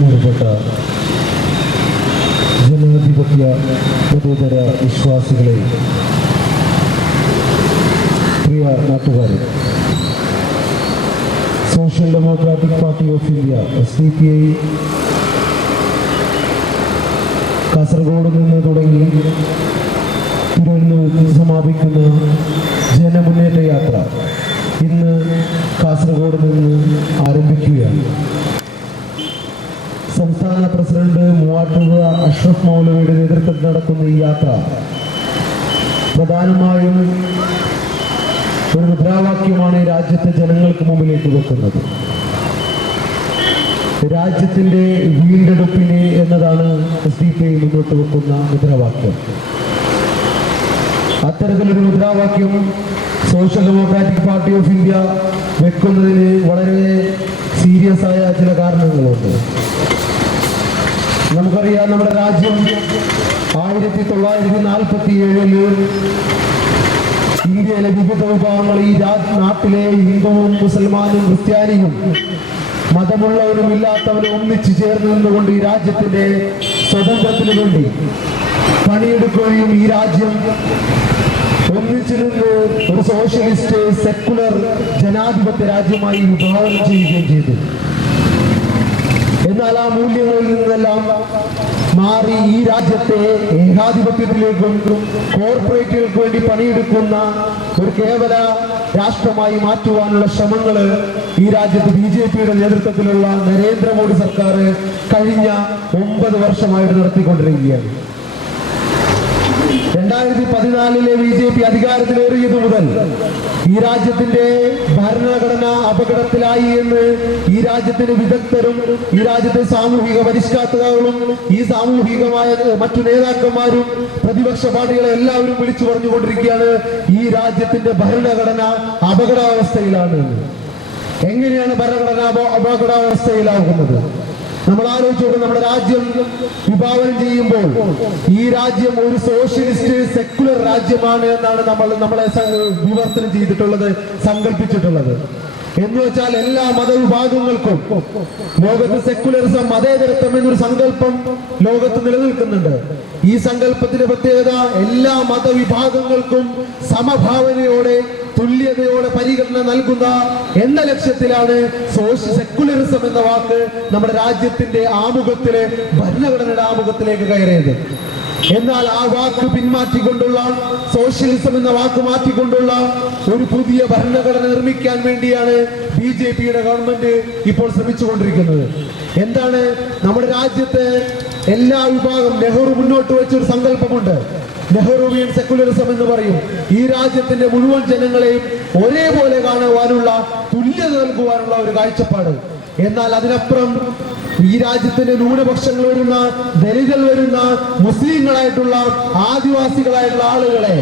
പ്രിയപ്പെട്ട ജനാധിപത്യ പൊതുതര വിശ്വാസികളെ, പ്രിയ നാട്ടുകാരെ, social democratic party of India SDPI Kasaragod നിന്ന് തുടങ്ങി തിരുവനന്തപുരത്ത് സമാപിക്കുന്ന ജനമുന്നേറ്റ യാത്ര ഇന്ന് കാസർഗോഡ് നിന്ന് ആരംഭിക്കുകയാണ്. സംസ്ഥാന പ്രസിഡന്റ് മൂവാറ്റുപുഴ അഷ്റഫ് മൗലവിയുടെ നേതൃത്വത്തിൽ നടക്കുന്ന ഈ യാത്ര പ്രധാനമായും ഒരു മുദ്രാവാക്യമാണ് രാജ്യത്തെ ജനങ്ങൾക്ക് മുമ്പിലേക്ക് വെക്കുന്നത്. രാജ്യത്തിന്റെ വീണ്ടെടുപ്പിന് എന്നതാണ് SDPI മുന്നോട്ട് വെക്കുന്ന മുദ്രാവാക്യം. അത്തരത്തിലൊരു മുദ്രാവാക്യം social democratic party of India വെക്കുന്നതിന് വളരെ സീരിയസ് ആയ ചില കാരണങ്ങളുണ്ട്. നമുക്കറിയാം, നമ്മുടെ രാജ്യം 1947 ഇന്ത്യയിലെ വിവിധ വിഭാഗങ്ങൾ, ഈ നാട്ടിലെ ഹിന്ദുവും മുസൽമാനും ക്രിസ്ത്യാനിയും മതമുള്ളവരും ഇല്ലാത്തവരും ഒന്നിച്ചു ചേർന്ന് നിന്നുകൊണ്ട് ഈ രാജ്യത്തിന്റെ സ്വതന്ത്രത്തിന് വേണ്ടി പണിയെടുക്കുകയും ഈ രാജ്യം ഒന്നിച്ചു നിന്ന് ഒരു സോഷ്യലിസ്റ്റ് സെക്കുലർ ജനാധിപത്യ രാജ്യമായി വിഭാവനം ചെയ്യുകയും ചെയ്തു. എന്നാൽ ആ മൂല്യങ്ങളിൽ നിന്നെല്ലാം മാറി ഈ രാജ്യത്തെ ഏകാധിപത്യത്തിലേക്കും കോർപ്പറേറ്റുകൾക്ക് വേണ്ടി പണിയെടുക്കുന്ന ഒരു കേവല രാഷ്ട്രമായി മാറ്റുവാനുള്ള ശ്രമങ്ങൾ ഈ രാജ്യത്ത് BJPയുടെ നേതൃത്വത്തിലുള്ള നരേന്ദ്രമോദി സർക്കാർ കഴിഞ്ഞ 9 വർഷമായിട്ട് നടത്തിക്കൊണ്ടിരിക്കുകയാണ്. 2014 BJP അധികാരത്തിലേറിയത് മുതൽ ഈ രാജ്യത്തിന്റെ ഭരണഘടന അപകടത്തിലായി എന്ന് ഈ രാജ്യത്തിന്റെ വിദഗ്ധരും ഈ രാജ്യത്തെ സാമൂഹിക പരിഷ്കർത്താക്കളും ഈ സാമൂഹികമായ മറ്റു നേതാക്കന്മാരും പ്രതിപക്ഷ പാർട്ടികളെ എല്ലാവരും വിളിച്ചു പറഞ്ഞുകൊണ്ടിരിക്കുകയാണ്, ഈ രാജ്യത്തിന്റെ ഭരണഘടന അപകടാവസ്ഥയിലാണ്. എങ്ങനെയാണ് ഭരണഘടന അപകടാവസ്ഥയിലാകുന്നത്? നമ്മൾ ആലോചിച്ച് നോക്കുക. നമ്മുടെ രാജ്യം വിഭാവനം ചെയ്യുമ്പോൾ ഈ രാജ്യം ഒരു സോഷ്യലിസ്റ്റ് സെക്കുലർ രാജ്യമാണ് എന്നാണ് നമ്മളെ വിവർത്തനം ചെയ്തിട്ടുള്ളത്, സങ്കല്പിച്ചിട്ടുള്ളത്. എന്ന് വെച്ചാൽ എല്ലാ മതവിഭാഗങ്ങൾക്കും ലോകത്ത് സെക്കുലറിസം, മതേതരത്വം എന്നൊരു സങ്കല്പം ലോകത്ത് നിലനിൽക്കുന്നുണ്ട്. ഈ സങ്കല്പത്തിന്റെ പ്രത്യേകത എല്ലാ മതവിഭാഗങ്ങൾക്കും സമഭാവനയോടെ തുല്യതയോടെ പരിഗണന നൽകുന്ന എന്ന ലക്ഷ്യത്തിലാണ് സെക്കുലറിസം എന്ന വാക്ക് നമ്മുടെ രാജ്യത്തിന്റെ ആമുഖത്തിലെ ഭരണഘടനയുടെ ആമുഖത്തിലേക്ക് കയറിയത്. എന്നാൽ ആ വാക്ക് പിന്മാറ്റിക്കൊണ്ടുള്ള, സോഷ്യലിസം എന്ന വാക്ക് മാറ്റിക്കൊണ്ടുള്ള ഒരു പുതിയ ഭരണഘടന നിർമ്മിക്കാൻ വേണ്ടിയാണ് BJPയുടെ ഗവൺമെന്റ് ഇപ്പോൾ ശ്രമിച്ചുകൊണ്ടിരിക്കുന്നത്. എന്താണ് നമ്മുടെ രാജ്യത്തെ എല്ലാ വിഭാഗം, നെഹ്റു മുന്നോട്ട് വെച്ചൊരു സങ്കല്പമുണ്ട്, നെഹ്റുവിയൻ സെക്കുലറിസം എന്ന് പറയും. ഈ രാജ്യത്തിന്റെ മുഴുവൻ ജനങ്ങളെയും ഒരേപോലെ കാണുവാനുള്ള, തുല്യത നൽകുവാനുള്ള ഒരു കാഴ്ചപ്പാട്. എന്നാൽ അതിനപ്പുറം ഈ രാജ്യത്തിന്റെ ന്യൂനപക്ഷങ്ങൾ വരുന്ന, ദലിതർ വരുന്ന, മുസ്ലിങ്ങളായിട്ടുള്ള, ആദിവാസികളായിട്ടുള്ള ആളുകളെ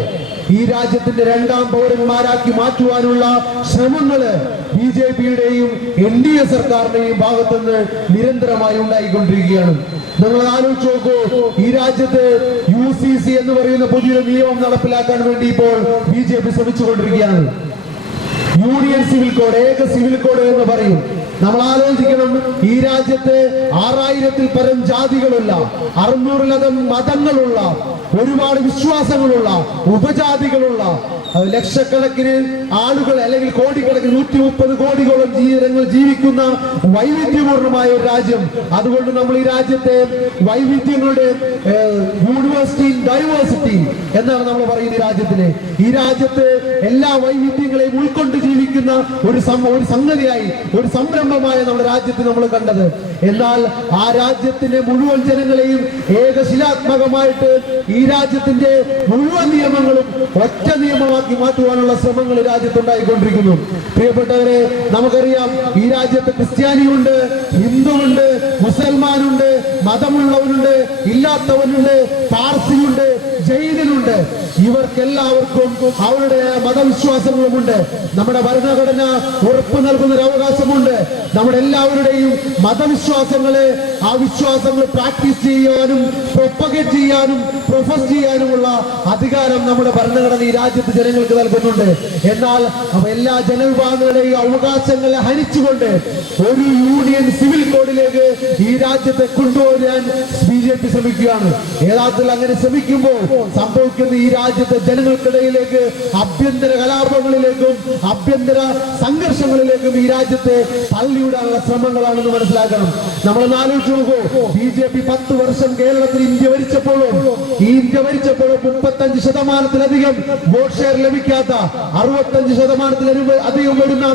ഈ രാജ്യത്തിന്റെ 2ാം പൗരന്മാരാക്കി മാറ്റുവാനുള്ള ശ്രമങ്ങള് BJPയുടെയും NDA സർക്കാരിന്റെയും ഭാഗത്തുനിന്ന് നിരന്തരമായി ഉണ്ടായിക്കൊണ്ടിരിക്കുകയാണ്. നിങ്ങൾ ആലോചിച്ച് നോക്കൂ, ഈ രാജ്യത്ത് UCC എന്ന് പറയുന്ന പുതിയൊരു നിയമം നടപ്പിലാക്കാൻ വേണ്ടി ഇപ്പോൾ BJP ശ്രമിച്ചുകൊണ്ടിരിക്കുകയാണ്. യൂണിയൻ സിവിൽ കോഡ്, ഏക സിവിൽ കോഡ് എന്ന് പറയും. നമ്മൾ ആലോചിക്കണം, ഈ രാജ്യത്ത് 6000-ൽ പരം ജാതികളുള്ള, 600-ലധികം മതങ്ങളുള്ള, ഒരുപാട് വിശ്വാസങ്ങളുള്ള, ഉപജാതികളുള്ള, ലക്ഷക്കണക്കിന് ആളുകൾ അല്ലെങ്കിൽ കോടിക്കണക്കിന് 130 കോടിയോളം ജനങ്ങൾ ജീവിക്കുന്ന വൈവിധ്യപൂർണമായ ഒരു രാജ്യം. അതുകൊണ്ട് നമ്മൾ ഈ രാജ്യത്തെ വൈവിധ്യങ്ങളുടെ യൂണിവേഴ്സിറ്റി ഡൈവേഴ്സിറ്റി എന്നാണ് നമ്മൾ പറയുന്നത്. ഈ രാജ്യത്ത് എല്ലാ വൈവിധ്യങ്ങളെയും ഉൾക്കൊണ്ട് ജീവിക്കുന്ന ഒരു സംഗതിയായി, ഒരു സംരംഭമായ നമ്മുടെ രാജ്യത്ത് നമ്മൾ കണ്ടത്. എന്നാൽ ആ രാജ്യത്തിന്റെ മുഴുവൻ ജനങ്ങളെയും ഏകശിലാത്മകമായിട്ട് ഈ രാജ്യത്തിന്റെ മുഴുവൻ നിയമങ്ങളും ഒറ്റ നിയമമാക്കി മാറ്റുവാനുള്ള ശ്രമങ്ങൾ രാജ്യത്തുണ്ടായിക്കൊണ്ടിരിക്കുന്നു. പ്രിയപ്പെട്ടവരെ, നമുക്കറിയാം, ഈ രാജ്യത്ത് ക്രിസ്ത്യാനിയുണ്ട്, ഹിന്ദുവുണ്ട്, മുസൽമാനുണ്ട്, മതമുള്ളവനുണ്ട്, ഇല്ലാത്തവനുണ്ട്, പാർസിയുണ്ട്, ജൈനനുണ്ട്. ഇവർക്കെല്ലാവർക്കും അവരുടെ മതവിശ്വാസങ്ങളുമുണ്ട്. നമ്മുടെ ഭരണഘടന ഉറപ്പു നൽകുന്ന ഒരു അവകാശമുണ്ട്. നമ്മുടെ എല്ലാവരുടെയും മതവിശ്വാസങ്ങളെ ആ വിശ്വാസങ്ങൾ പ്രാക്ടീസ് ചെയ്യാനും പ്രൊപ്പഗേറ്റ് ചെയ്യാനും പ്രൊഫസ് ചെയ്യാനുമുള്ള അധികാരം നമ്മുടെ ഭരണഘടന ഈ രാജ്യത്ത് ജനങ്ങൾക്ക് നൽകുന്നുണ്ട്. എന്നാൽ എല്ലാ ജനവിഭാഗങ്ങളുടെയും അവകാശങ്ങളെ ഹനിച്ചുകൊണ്ട് ഒരു യൂണിയൻ സിവിൽ കോഡിലേക്ക് ഈ രാജ്യത്തെ കൊണ്ടുവരാൻ BJP ശ്രമിക്കുകയാണ്. യഥാർത്ഥത്തിൽ അങ്ങനെ ശ്രമിക്കുമ്പോൾ സംഭവിക്കുന്ന ഈ രാജ്യത്തെ ജനങ്ങൾക്കിടയിലേക്ക് ആഭ്യന്തര കലാപങ്ങളിലേക്കും ആഭ്യന്തര സംഘർഷങ്ങളിലേക്കും ഈ രാജ്യത്തെ തള്ളിവിടാനുള്ള ശ്രമങ്ങളാണെന്ന് മനസ്സിലാക്കണം. നമ്മളൊന്ന് ആലോചിച്ച് നോക്കൂ. BJP 10 വർഷം കേരളത്തിൽ ഇന്ത്യ ഭരിച്ചപ്പോഴും 35% വോട്ട് ഷെയർ ലഭിക്കാത്ത 65% വരുന്ന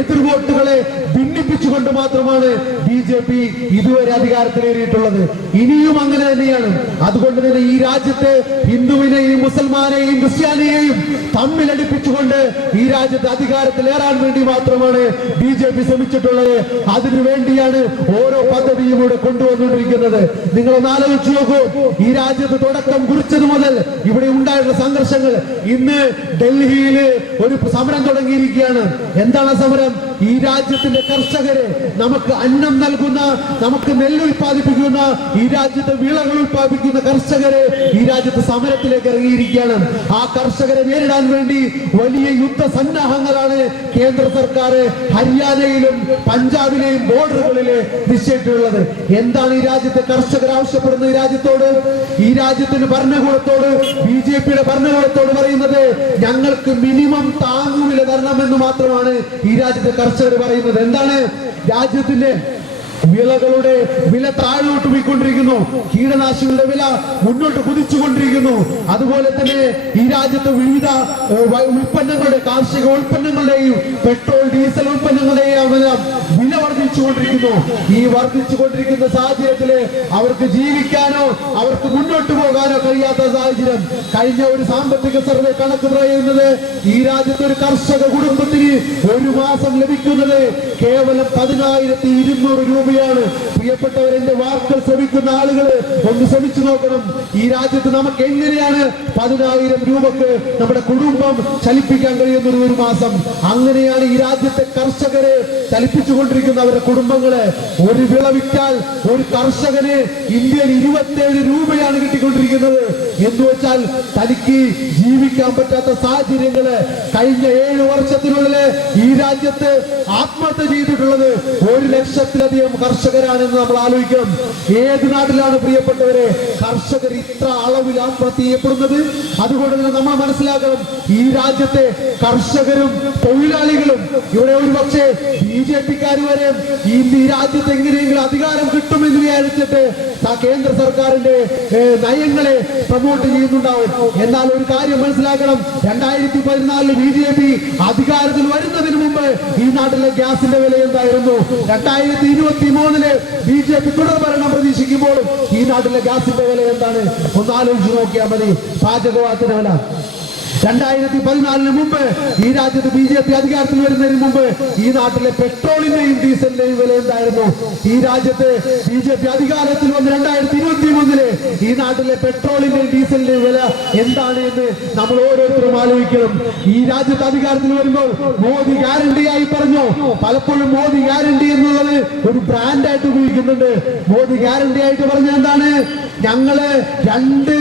എതിർ വോട്ടുകളെ ഭിന്നിപ്പിച്ചുകൊണ്ട് മാത്രമാണ് BJP ഇതുവരെ അധികാരത്തിലേറിയിട്ടുള്ളത്. ഇനിയും അങ്ങനെ തന്നെയാണ്. അതുകൊണ്ട് തന്നെ ഈ രാജ്യത്തെ ഹിന്ദുവിനെയും മുസൽമാനെയും ക്രിസ്ത്യാനിയെയും തമ്മിലടിപ്പിച്ചുകൊണ്ട് ഈ രാജ്യത്തെ അധികാരത്തിലേറാൻ വേണ്ടി മാത്രമാണ് BJP ശ്രമിച്ചിട്ടുള്ളത്. അതിനു വേണ്ടിയാണ് ഓരോ പദ്ധതിയും ഇവിടെ കൊണ്ടുവന്നുകൊണ്ടിരിക്കുന്നത്. നിങ്ങളൊന്ന് ആലോചിച്ചു നോക്കൂ. ഈ രാജ്യത്ത് തുടക്കം കുറിച്ചത് മുതൽ ഇവിടെ ഉണ്ടായിട്ടുള്ള സംഘർഷങ്ങൾ. ഇന്ന് ഡൽഹിയിൽ ഒരു സമരം തുടങ്ങിയിരിക്കുകയാണ്. എന്താണ് സമരം? ഈ രാജ്യത്തിന്റെ കർഷകരെ, നമുക്ക് അന്നം നൽകുന്ന, നമുക്ക് നെല്ല് ഉൽപ്പാദിപ്പിക്കുന്ന, ഈ രാജ്യത്തെ വിളകൾ ഉൽപ്പാദിപ്പിക്കുന്ന കർഷകരെ ഈ രാജ്യത്ത് സമരത്തിലേക്ക് ഇറങ്ങിയിരിക്കുകയാണ്. ആ കർഷകരെ നേരിടാൻ വേണ്ടി വലിയ യുദ്ധസന്നാഹങ്ങളാണ് കേന്ദ്ര സർക്കാർ ഹരിയാനയിലും പഞ്ചാബിലെയും ബോർഡറുകളിൽ നിശ്ചയിച്ചിട്ടുള്ളത്. എന്താണ് ഈ രാജ്യത്തെ കർഷകർ ആവശ്യപ്പെടുന്നത്? ഈ രാജ്യത്തിന്റെ ഭരണകൂടത്തോട്, BJPയുടെ ഭരണകൂടത്തോട് പറയുന്നത് ഞങ്ങൾക്ക് മിനിമം താങ്ങുവില തരണമെന്ന് മാത്രമാണ് ഈ രാജ്യത്തെ കർഷകർ പറയുന്നത്. എന്താണ്? രാജ്യത്തിന്റെ വിളകളുടെ വില താഴോട്ട് പോയിക്കൊണ്ടിരിക്കുന്നു. കീടനാശിനികളുടെ വില മുന്നോട്ട് കുതിച്ചുകൊണ്ടിരിക്കുന്നു. അതുപോലെ തന്നെ ഈ രാജ്യത്ത് വിവിധ ഉൽപ്പന്നങ്ങളുടെ, കാർഷിക ഉൽപ്പന്നങ്ങളുടെയും പെട്രോൾ ഡീസൽ ഉൽപ്പന്നങ്ങളുടെയും വില വർദ്ധിച്ചുകൊണ്ടിരിക്കുന്നു. ഈ വർദ്ധിച്ചുകൊണ്ടിരിക്കുന്ന സാഹചര്യത്തില് അവർക്ക് ജീവിക്കാനോ അവർക്ക് മുന്നോട്ട് പോകാനോ കഴിയാത്ത സാഹചര്യം. കഴിഞ്ഞ ഒരു സാമ്പത്തിക സർവേ കണക്ക് പറയുന്നത് ഈ രാജ്യത്തെ ഒരു കർഷക കുടുംബത്തിന് ഒരു മാസം ലഭിക്കുന്നത് കേവലം 10,200 രൂപയാണ്. പ്രിയപ്പെട്ടവർ, എന്റെ വാക്കുകൾ ശ്രമിക്കുന്ന ആളുകൾ ഒന്ന് ശ്രമിച്ചു നോക്കണം. ഈ രാജ്യത്ത് നമുക്ക് എങ്ങനെയാണ് 10,000 രൂപക്ക് നമ്മുടെ കുടുംബം ചലിപ്പിക്കാൻ കഴിയുന്നത് ഒരു മാസം? അങ്ങനെയാണ് ഈ രാജ്യത്തെ കർഷകരെ ചലിപ്പിച്ചുകൊണ്ടിരിക്കുന്ന അവരുടെ കുടുംബങ്ങളെ. ഒരു വിള വിറ്റാൽ ഒരു കർഷകന് ഇന്ത്യയിൽ 27 രൂപയാണ് കിട്ടിക്കൊണ്ടിരിക്കുന്നത്. എന്ന് വെച്ചാൽ തനിക്ക് ജീവിക്കാൻ പറ്റാത്ത സാഹചര്യങ്ങള് കഴിഞ്ഞ 7 വർഷത്തിനുള്ളിൽ ഈ രാജ്യത്ത് ആത്മഹത്യ ചെയ്തിട്ടുള്ളത് 1,00,000-ലധികം കർഷകരാണെന്ന് നമ്മൾ ആലോചിക്കണം. ഏത് നാട്ടിലാണ് പ്രിയപ്പെട്ടവരെ കർഷകർ ഇത്ര അളവിൽ ആത്മഹത്യ ചെയ്യപ്പെടുന്നത്? അതുകൊണ്ട് തന്നെ നമ്മൾ മനസ്സിലാക്കണം, ഈ രാജ്യത്തെ കർഷകരും തൊഴിലാളികളും ഇവിടെ ഒരു പക്ഷേ BJPക്കാർ വരെ ഈ രാജ്യത്ത് എങ്ങനെയെങ്കിലും അധികാരം കിട്ടുമെന്ന് വിചാരിച്ചിട്ട് കേന്ദ്ര സർക്കാരിന്റെ നയങ്ങളെ പ്രൊമോട്ട് ചെയ്യുന്നുണ്ടാവും. എന്നാൽ ഒരു കാര്യം മനസ്സിലാക്കണം, 2014 BJP അധികാരത്തിൽ വരുന്നതിന് മുമ്പ് ഈ നാട്ടിലെ ഗ്യാസിന്റെ വില എന്തായിരുന്നു? 2023 BJP തുടർ ഭരണം പ്രതീക്ഷിക്കുമ്പോഴും ഈ നാട്ടിലെ ഗ്യാസിന്റെ വില എന്താണ്? ഒന്ന് ആലോചിച്ച് നോക്കിയാൽ മതി. പാചകവാതത്തിന്റെ വില 2014 മുമ്പ് ഈ രാജ്യത്ത് BJP അധികാരത്തിൽ വരുന്നതിന് മുമ്പ് ഈ നാട്ടിലെ പെട്രോളിന്റെയും ഡീസലിന്റെയും വില എന്തായിരുന്നു? ഈ രാജ്യത്ത് BJP അധികാരത്തിൽ വന്ന് 2023 ഈ നാട്ടിലെ പെട്രോളിന്റെയും ഡീസലിന്റെയും വില എന്താണ് എന്ന് നമ്മൾ ഓരോരുത്തരും ആലോചിക്കണം. ഈ രാജ്യത്ത് അധികാരത്തിൽ വരുമ്പോൾ മോദി ഗ്യാരണ്ടിയായി പറഞ്ഞു. പലപ്പോഴും മോദി ഗ്യാരണ്ടി എന്നുള്ളത് ഒരു ബ്രാൻഡായിട്ട് ഉപയോഗിക്കുന്നുണ്ട്. മോദി ഗ്യാരണ്ടി ആയിട്ട് പറഞ്ഞ എന്താണ്? ഞങ്ങള് 2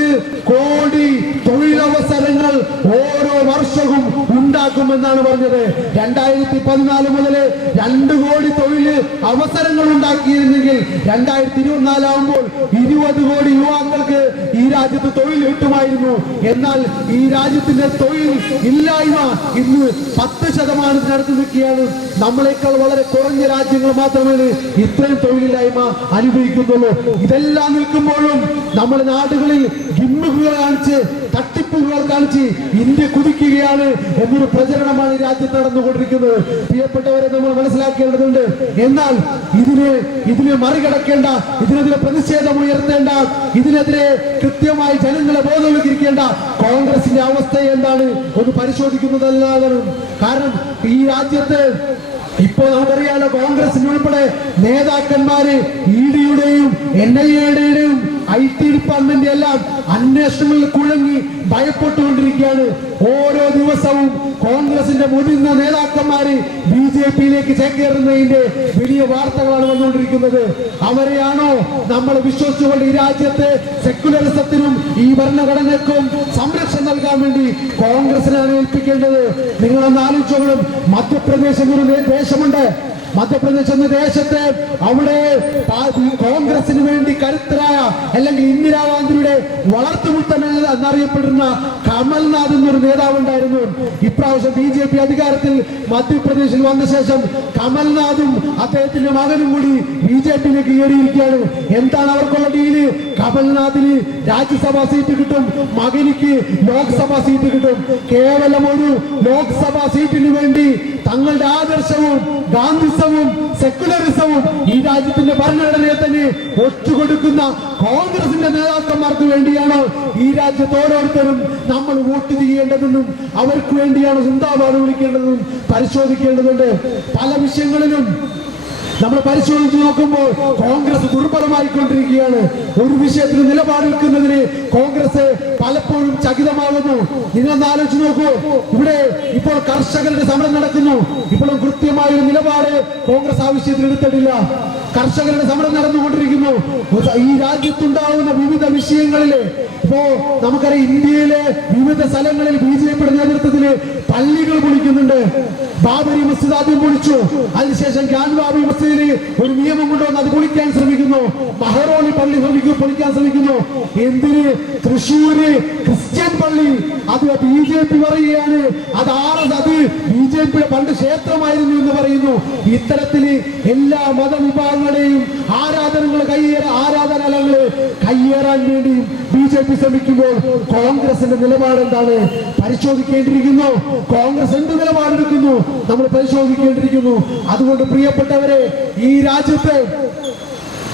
കോടി തൊഴിലവസരങ്ങൾ ഓരോ വർഷവും ഉണ്ടാക്കുമെന്നാണ് പറഞ്ഞത്. 2014 മുതൽ 2 കോടി തൊഴിൽ അവസരങ്ങൾ ഉണ്ടാക്കിയിരുന്നെങ്കിൽ 2024 ആകുമ്പോൾ 20 കോടി യുവാക്കൾക്ക് ഈ രാജ്യത്ത് തൊഴിൽ കിട്ടുമായിരുന്നു. എന്നാൽ ഈ രാജ്യത്തിന്റെ തൊഴിൽ ഇല്ലായ്മ ഇന്ന് 10% നിൽക്കുകയാണ്. നമ്മളെക്കാൾ വളരെ കുറഞ്ഞ രാജ്യങ്ങൾ മാത്രമേ ഇത്രയും തൊഴിലില്ലായ്മ അനുഭവിക്കുന്നുള്ളൂ. ഇതെല്ലാം നിൽക്കുമ്പോഴും നമ്മുടെ നാടുകളിൽ ഗിമ്മുകൾ കാണിച്ച്, തട്ടിപ്പുകൾ കാണിച്ച് ഇന്ത്യ കുതിക്കുകയാണ് എന്നൊരു പ്രചരണമാണ് രാജ്യത്ത് നടന്നുകൊണ്ടിരിക്കുന്നത്. പ്രിയപ്പെട്ടവരെ, നമ്മൾ മനസ്സിലാക്കേണ്ടതുണ്ട്. എന്നാൽ ഇതിനെ മറികടക്കേണ്ട, ഇതിനെതിരെ പ്രതിഷേധം ഉയർത്തേണ്ട, ഇതിനെതിരെ കൃത്യമായി ജനങ്ങളെ ബോധവൽക്കരിക്കേണ്ട കോൺഗ്രസിന്റെ അവസ്ഥ എന്താണ് ഒന്ന് പരിശോധിക്കുന്നതല്ലാതെ. കാരണം ഈ രാജ്യത്ത് ഇപ്പോൾ നമുക്കറിയാലോ, കോൺഗ്രസിന് ഉൾപ്പെടെ നേതാക്കന്മാര് ED-യുടെയും NIA-യുടെയും IT ഡിപ്പാർട്ട്മെന്റ് എല്ലാം അന്വേഷണങ്ങളിൽ കുഴങ്ങി ഭയപ്പെട്ടുകൊണ്ടിരിക്കുകയാണ്. ഓരോ ദിവസവും കോൺഗ്രസിന്റെ മുതിർന്ന നേതാക്കന്മാര് BJP-യിലേക്ക് ചേക്കേറുന്നതിന്റെ വലിയ വാർത്തകളാണ് വന്നുകൊണ്ടിരിക്കുന്നത്. അവരെയാണോ നമ്മൾ വിശ്വസിച്ചുകൊണ്ട് ഈ രാജ്യത്തെ സെക്യുലറിസത്തിനും ഈ ഭരണഘടനയ്ക്കും സംരക്ഷണം നൽകാൻ വേണ്ടി കോൺഗ്രസിനാണ് ഏൽപ്പിക്കേണ്ടത്? നിങ്ങളൊന്ന് ആലോചിച്ചോളും. മധ്യപ്രദേശ് എന്നൊരു ദേശമുണ്ട്. മധ്യപ്രദേശ് എന്ന ദേശത്തെ അവിടെ കോൺഗ്രസിന് വേണ്ടി കരുത്തരായ അല്ലെങ്കിൽ ഇന്ദിരാഗാന്ധിയുടെ വളർത്തുമുത്തൻ എന്നറിയപ്പെടുന്ന കമൽനാഥ് എന്നൊരു നേതാവ് ഉണ്ടായിരുന്നു. ഇപ്രാവശ്യം BJP അധികാരത്തിൽ മധ്യപ്രദേശിൽ വന്ന ശേഷം കമൽനാഥും അദ്ദേഹത്തിന്റെ മകനും കൂടി BJP-യിലേക്ക് കയറിയിരിക്കുകയാണ്. എന്താണ് അവർക്കുള്ള ഡീല്? കമൽനാഥിന് രാജ്യസഭാ സീറ്റ് കിട്ടും, മകനിക്ക് ലോക്സഭാ സീറ്റ് കിട്ടും. കേവലം ഒരു ലോക്സഭാ സീറ്റിന് വേണ്ടി തങ്ങളുടെ ആദർശവും ഗാന്ധിസവും സെക്യുലറിസവും ഈ രാജ്യത്തിന്റെ ഭരണഘടനയെ തന്നെ ഒറ്റുകൊടുക്കുന്ന കോൺഗ്രസിന്റെ നേതാക്കന്മാർക്ക് വേണ്ടിയാണ് ഈ രാജ്യത്ത് ഓരോരുത്തരും നമ്മൾ വോട്ട് ചെയ്യേണ്ടതെന്നും അവർക്ക് വേണ്ടിയാണ് സിന്ദാബാദ് വിളിക്കേണ്ടതെന്നും പരിശോധിക്കേണ്ടതുണ്ട്. പല വിഷയങ്ങളിലും നമ്മൾ പരിശോധിച്ച് നോക്കുമ്പോൾ കോൺഗ്രസ് ദുർബലമായിക്കൊണ്ടിരിക്കുകയാണ്. ഒരു വിഷയത്തിൽ നിലപാടെടുക്കുന്നതിന് കോൺഗ്രസ് പലപ്പോഴും ചകിതമാകുന്നു. നിങ്ങളൊന്ന് ആലോചിച്ച് നോക്കൂ. ഇവിടെ ഇപ്പോൾ കർഷകരുടെ സമരം നടക്കുന്നു. ഇപ്പോഴും കൃത്യമായ ഒരു നിലപാട് കോൺഗ്രസ് ആ വിഷയത്തിൽ എടുത്തിട്ടില്ല. കർഷകരുടെ സമരം നടന്നുകൊണ്ടിരിക്കുന്നു. ഈ രാജ്യത്തുണ്ടാവുന്ന വിവിധ വിഷയങ്ങളില് ഇപ്പോ നമുക്കറിയാം, ഇന്ത്യയിലെ വിവിധ സ്ഥലങ്ങളിൽ BJP-യുടെ നേതൃത്വത്തില് പള്ളികൾ പൊളിക്കുന്നുണ്ട്. ബാബരി മസ്ജിദ് ആദ്യം പൊളിച്ചു. അതിനുശേഷം ഗ്യാൻവാബി മസ്ജിദിൽ ഒരു നിയമം കൊണ്ടുവന്ന് അത് പൊളിക്കാൻ ശ്രമിക്കുന്നു. മഹറോളി പള്ളി പൊളിക്കാൻ ശ്രമിക്കുന്നു. എന്തിന്? തൃശ്ശൂര് ക്രിസ്ത്യൻ പള്ളി അത് BJP പറയുകയാണ് അത് BJP-യുടെ പണ്ട് ക്ഷേത്രമായിരുന്നു എന്ന് പറയുന്നു. ഇത്തരത്തില് എല്ലാ മതവിഭാഗങ്ങളെയും ആരാധനാലയങ്ങള് കയ്യേറാൻ വേണ്ടി BJP ശ്രമിക്കുമ്പോൾ കോൺഗ്രസിന്റെ നിലപാട് എന്താണ്? പരിശോധിക്കേണ്ടിയിരിക്കുന്നു. കോൺഗ്രസ് എന്ത് നിലപാടെടുക്കുന്നു നമ്മൾ പരിശോധിക്കേണ്ടിയിരിക്കുന്നു. അതുകൊണ്ട് പ്രിയപ്പെട്ടവരെ, ഈ രാജ്യത്ത്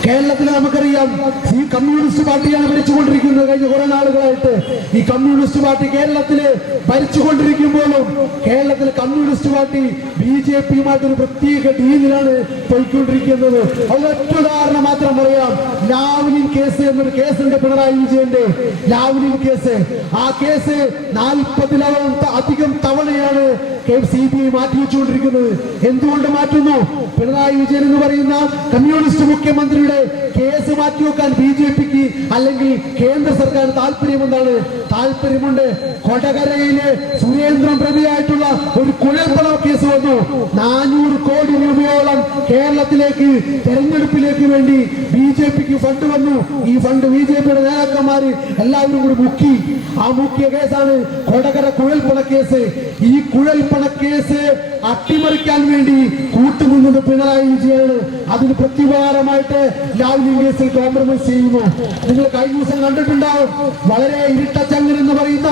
കേരളത്തിൽ നമുക്കറിയാം, ഈ കമ്മ്യൂണിസ്റ്റ് പാർട്ടിയാണ് ഭരിച്ചുകൊണ്ടിരിക്കുന്നത്. കഴിഞ്ഞ കുറെ നാളുകളായിട്ട് ഈ കമ്മ്യൂണിസ്റ്റ് പാർട്ടി കേരളത്തില് ഭരിച്ചുകൊണ്ടിരിക്കുമ്പോഴും കേരളത്തിലെ കമ്മ്യൂണിസ്റ്റ് പാർട്ടി BJP-യുമായിട്ട് ഒരു പ്രത്യേക ഡീലിലാണ് പോയിക്കൊണ്ടിരിക്കുന്നത്. ഒരൊറ്റ ഉദാഹരണം മാത്രം പറയാം. ലാവ്ലിൻ കേസ് എന്നൊരു കേസുണ്ട്, പിണറായി വിജയന്റെ ലാവ്ലിൻ കേസ്. ആ കേസ് 40-ലധികം തവണയാണ് CBI മാറ്റിവെച്ചുകൊണ്ടിരിക്കുന്നത്. എന്തുകൊണ്ട് മാറ്റുന്നു? പിണറായി വിജയൻ എന്ന് പറയുന്ന കമ്മ്യൂണിസ്റ്റ് മുഖ്യമന്ത്രിയുടെ കേസ് മാറ്റിവെക്കാൻ BJP-ക്ക് അല്ലെങ്കിൽ കേന്ദ്ര സർക്കാർ താല്പര്യമെന്താണ്? താല്പര്യമുണ്ട്. കൊടകരയിലെ സുരേന്ദ്രൻ പ്രതിയായിട്ടുള്ള ഒരു കുഴൽപ്പണ കേസ് വന്നു. 400 കോടി രൂപയോളം കേരളത്തിലേക്ക് തെരഞ്ഞെടുപ്പിലേക്ക് വേണ്ടി BJP-ക്ക് ഫണ്ട് വന്നു. ഈ ഫണ്ട് BJP-യുടെ നേതാക്കന്മാര് എല്ലാവരും കൂടി മുക്കി. ആ മുക്കിയ കേസാണ് കൊടകര കുഴൽപ്പണ കേസ്. ഈ കുഴൽപ്പണ കേസ് അട്ടിമറിക്കാൻ വേണ്ടി കൂട്ടുനിന്നത് പിണറായി വിജയനാണ്. അതിന് പ്രത്യുപകാരമായിട്ട് ലാവ്ലിൻ കേസിൽ കോംപ്രമൈസ് ചെയ്യുന്നു. നിങ്ങൾ കഴിഞ്ഞ ദിവസം കണ്ടിട്ടുണ്ടാവും, വളരെ ഇരുട്ടച്ചങ്ങൻ എന്ന് പറയുന്ന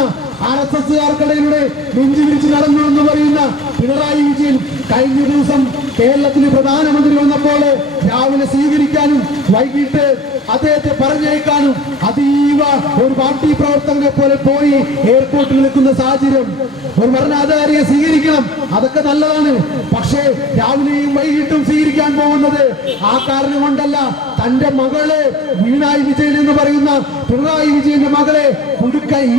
RSS-കാർക്കിടയിലൂടെ നെഞ്ചു വിരിച്ച് നടന്നു എന്ന് പറയുന്ന പിണറായി വിജയൻ കഴിഞ്ഞ ദിവസം കേരളത്തിന് പ്രധാനമന്ത്രി വന്നപ്പോൾ രാവിലെ സ്വീകരിക്കാനും വൈകിട്ട് അദ്ദേഹത്തെ പറഞ്ഞേക്കാനും അതീവ ഒരു പാർട്ടി പ്രവർത്തകനെ പോലെ പോയി എയർപോർട്ടിൽ നിൽക്കുന്ന സാഹചര്യം. ഒരു ഭരണാധികാരിയെ സ്വീകരിക്കണം, അതൊക്കെ നല്ലതാണ്. പക്ഷേ രാവിലെയും വൈകിട്ടും സ്വീകരിക്കാൻ പോകുന്നത് ആ കാരണം കൊണ്ടല്ല. തന്റെ മകളെ വീണായി വിജയൻ എന്ന് പറയുന്ന പിണറായി വിജയന്റെ മകളെ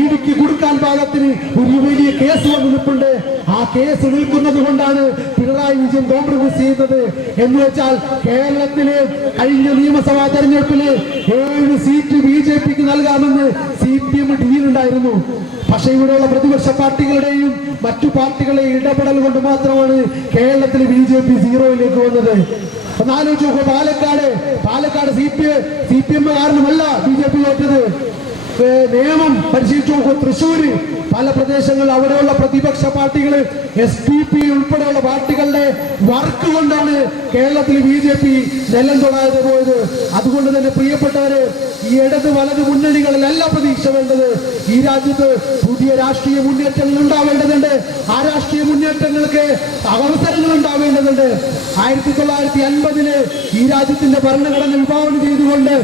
ഇടുക്കി കൊടുക്കാൻ പാകത്തിന് ഒരു വലിയ കേസ് വന്ന് നിൽപ്പുണ്ട്. ആ കേസ് നിൽക്കുന്നത് കൊണ്ടാണ് പിണറായി വിജയൻ കോംപ്രമൈസ് ചെയ്യുന്നത്. എന്ന് വെച്ചാൽ കേരളത്തിലെ കഴിഞ്ഞ നിയമസഭാ തെരഞ്ഞെടുപ്പില് 7 സീറ്റ് BJP-ക്ക് നൽകാമെന്ന് CPM ഡീലുണ്ടായിരുന്നു. പക്ഷെ ഇവിടെയുള്ള പ്രതിപക്ഷ പാർട്ടികളുടെയും മറ്റു പാർട്ടികളുടെയും ഇടപെടൽ കൊണ്ട് മാത്രമാണ് കേരളത്തിൽ BJP 0-യിലേക്ക് വന്നത്. ഒന്ന് ആലോചിച്ച് നോക്കൂ. പാലക്കാട് CPM കാരണമല്ല BJP തോറ്റത്. നിയമം പരിശീലിച്ചു നോക്കൂ. തൃശ്ശൂര് പല പ്രദേശങ്ങളിൽ അവിടെയുള്ള പ്രതിപക്ഷ പാർട്ടികൾ SPP ഉൾപ്പെടെയുള്ള പാർട്ടികളുടെ വർക്ക് കൊണ്ടാണ് കേരളത്തിൽ BJP നിലം തൊടാതെ പോയത്. അതുകൊണ്ട് തന്നെ പ്രിയപ്പെട്ടവര്, ഈ ഇടത് വലത് മുന്നണികളിലല്ല പ്രതീക്ഷ വേണ്ടത്. ഈ രാജ്യത്ത് പുതിയ രാഷ്ട്രീയ മുന്നേറ്റങ്ങൾ ഉണ്ടാവേണ്ടതുണ്ട്. ആ രാഷ്ട്രീയ മുന്നേറ്റങ്ങൾക്ക് അവസരങ്ങൾ ഉണ്ടാവേണ്ടതുണ്ട്. 1950 ഈ രാജ്യത്തിന്റെ ഭരണഘടന വിഭാവനം ചെയ്തുകൊണ്ട്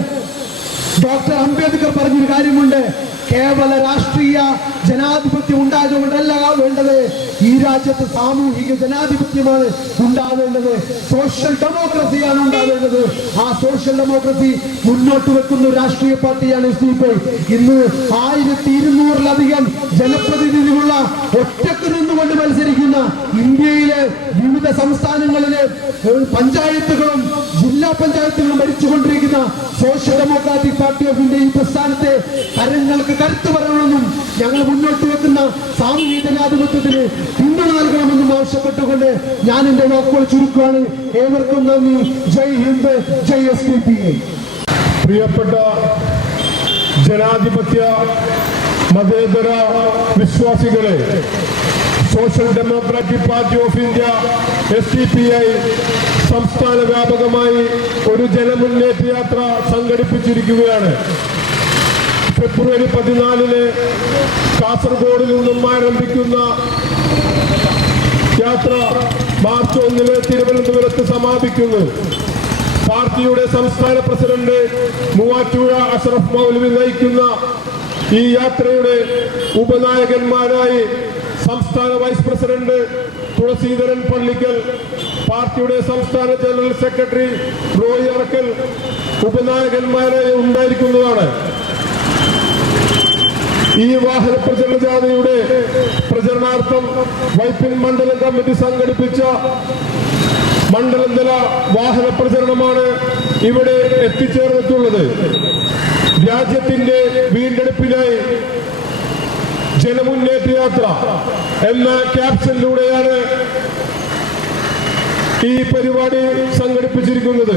ഡോക്ടർ അംബേദ്കർ പറഞ്ഞൊരു കാര്യമുണ്ട്. കേവല രാഷ്ട്രീയ ജനാധിപത്യം ഉണ്ടായതുകൊണ്ടല്ല വേണ്ടത്. ഈ രാജ്യത്ത് സാമൂഹിക ജനാധിപത്യമാണ് ഉണ്ടാവേണ്ടത്. സോഷ്യൽ ഡെമോക്രസിയാണ് ഉണ്ടാവേണ്ടത്. ആ സോഷ്യൽ ഡെമോക്രസി മുന്നോട്ട് വെക്കുന്ന രാഷ്ട്രീയ പാർട്ടിയാണ് SDP. ഇന്ന് 1200-ലധികം ജനപ്രതിനിധികളുള്ള ഒറ്റക്ക് നിന്നുകൊണ്ട് മത്സരിക്കുന്ന ഇന്ത്യയിലെ വിവിധ സംസ്ഥാനങ്ങളിലെ പഞ്ചായത്തുകളും ജില്ലാ പഞ്ചായത്തുകളും ഭരിച്ചുകൊണ്ടിരിക്കുന്ന social democratic party of India ഈ പ്രസ്ഥാനത്തെ കരങ്ങൾക്ക് കരുത്ത് പറയണമെന്നും ഞങ്ങൾ മുന്നോട്ട് വെക്കുന്ന സാമൂഹിക ജനാധിപത്യത്തിന് പിന്തുണ നൽകണമെന്നും ആവശ്യപ്പെട്ടുകൊണ്ട് ഞാൻ എന്റെ വാക്കുകൾ ചുരുക്കുകയാണ്. ഏവർക്കും നന്ദി. ജയ് ഹിന്ദ്, ജയ് SDP. പ്രിയപ്പെട്ട ജനാധിപത്യ മതേതര വിശ്വാസികളെ, social democratic party of India SDPI സംസ്ഥാന വ്യാപകമായി ഒരു ജനമുന്നേറ്റ യാത്ര സംഘടിപ്പിച്ചിരിക്കുകയാണ്. ഫെബ്രുവരി 14-ന് കാസർഗോഡിൽ നിന്നും ആരംഭിക്കുന്ന യാത്ര മാർച്ച് 1-ന് തിരുവനന്തപുരത്ത് സമാപിക്കുന്നു. പാർട്ടിയുടെ സംസ്ഥാന പ്രസിഡന്റ് മൂവാറ്റുപുഴ അഷ്റഫ് മൗലവി നയിക്കുന്ന ഈ യാത്രയുടെ ഉപനായകന്മാരായി സംസ്ഥാന വൈസ് പ്രസിഡന്റ് തുളസീധരൻ പള്ളിക്കൽ, പാർട്ടിയുടെ സംസ്ഥാന ജനറൽ സെക്രട്ടറി റോയി അറക്കൽ ഉപനായകന്മാരായി ഉണ്ടായിരിക്കുന്നതാണ്. ഈ വാഹന പ്രചരണ ജാഥയുടെ പ്രചരണാർത്ഥം വൈപ്പിൻ മണ്ഡലം കമ്മിറ്റി സംഘടിപ്പിച്ച മണ്ഡലതല വാഹന പ്രചരണമാണ് ഇവിടെ എത്തിച്ചേർന്നിട്ടുള്ളത്. രാജ്യത്തിന്റെ വീണ്ടെടുപ്പിനായി ജനമുന്നേറ്റ യാത്ര എന്ന ക്യാപ്ഷനിലൂടെയാണ് ഈ പരിപാടി സംഘടിപ്പിച്ചിരിക്കുന്നത്.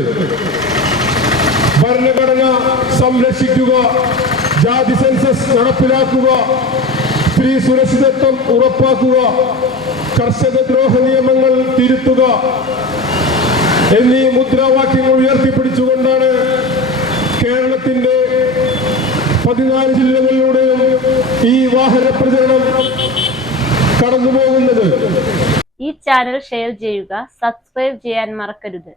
ഭരണഘടന സംരക്ഷിക്കുക, ജാതി സെൻസസ് നടപ്പിലാക്കുക, സ്ത്രീ സുരക്ഷിതത്വം ഉറപ്പാക്കുക, കർഷക ദ്രോഹ നിയമങ്ങൾ തിരുത്തുക എന്നീ മുദ്രാവാക്യങ്ങൾ ഉയർത്തിപ്പിടിച്ചുകൊണ്ടാണ് കേരളത്തിന്റെ 14 ജില്ലകളിലൂടെയും ഈ വാഹന പ്രചരണം കടന്നുപോകുന്നത്. ഈ ചാനൽ ഷെയർ ചെയ്യുക, സബ്സ്ക്രൈബ് ചെയ്യാൻ മറക്കരുത്.